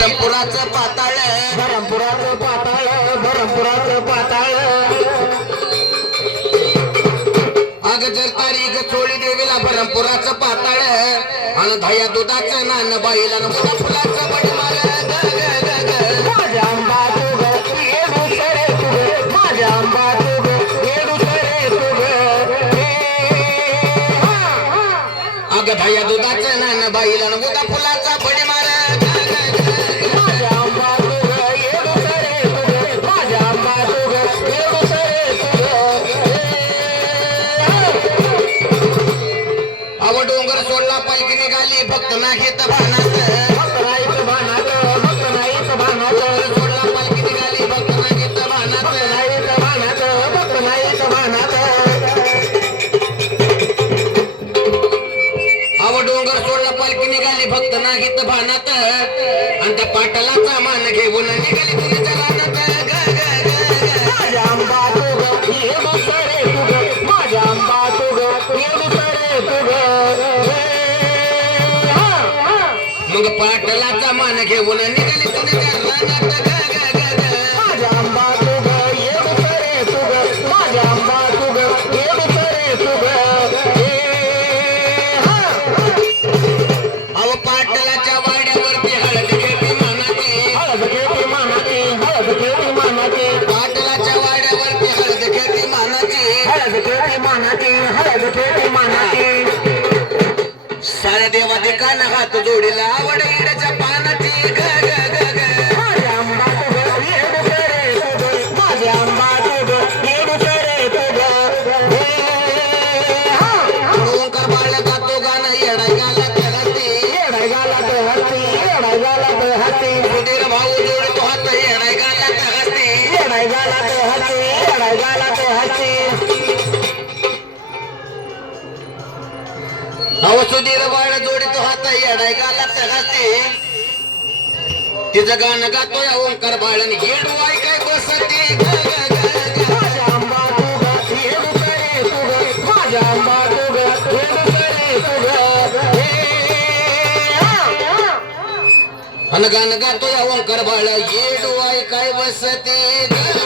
धरमपुराचं पाताळ धरमपुराचं पाताळ धरमपुराचं पाताळ अग जर तारीख चोळी देवीला भरमपुराचं पाताळ आणि दह्या दुधाचं नान बाईला मुला फुलाचं बडमार माझ्या आंबा तू ग येडू सरे तू ग माझ्या आंबा तू ग येडू सरे तू ग अग दह्या दुधाचं नान बाईला मुला फुलाचा बडमार डोंगर सोडला पालखी निघाली भक्त नाहीत भानात भक्त नाहीत भानात भक्त नाहीत भानात सोडला पालखी निघाली भक्त नाहीत भानात नाहीत भानात भक्त नाहीत भानात डोंगर सोडला पालखी निघाली भक्त नाहीत भानात आणि त्या पाटलाचा मान घेऊन निघाली तुझ्या रानात माझ्या आंबा तू ग येडू सरे तू ग माझ्या आंबा तू ग येडू सरे तू ग मग पाटलाचा मान घेऊन निघाली तुझ्या रानात माझ्या आंबा तू ग येडू सरे तू ग माझ्या आंबा तू ग येडू सरे तू ग अव पाटलाच्या वाड्यावरती हळद घेती मानाची हळद घेती मानाची हळद घेती मानाची पाटलाच्या वाड्यावरती हळद घेती मानाची हळद घेती मानाची हळद घेती मानाची साऱ्या देवा देखाना हात जोडीला आवड इड्याच्या पानाची ग ग ग ग माझ्या आंबा तू ग येडू सरे तू ग माझ्या आंबा तू ग येडू सरे तू ग ओंकार बाळ गातो गाणं येडाय गालात हत्ती येडाय गालात हत्ती येडाय गालात हत्ती सुधीर भाऊ जोडतो हात येडाय गालात हत्ती येडाय गालात हत्ती येडाय गालात हत्ती अव सुधीर बाळ जोडतो हात येडाय गालात हत्ती तिचं गाणं गातोय ओंकार बाळन येडू ऐकाय बसते माझ्या आंबा तू ग येडू सरे तू ग माझ्या आंबा तू ग येडू सरे तू ग आणि गाणं गातोय ओंकार बाळ येडू ऐकाय बसते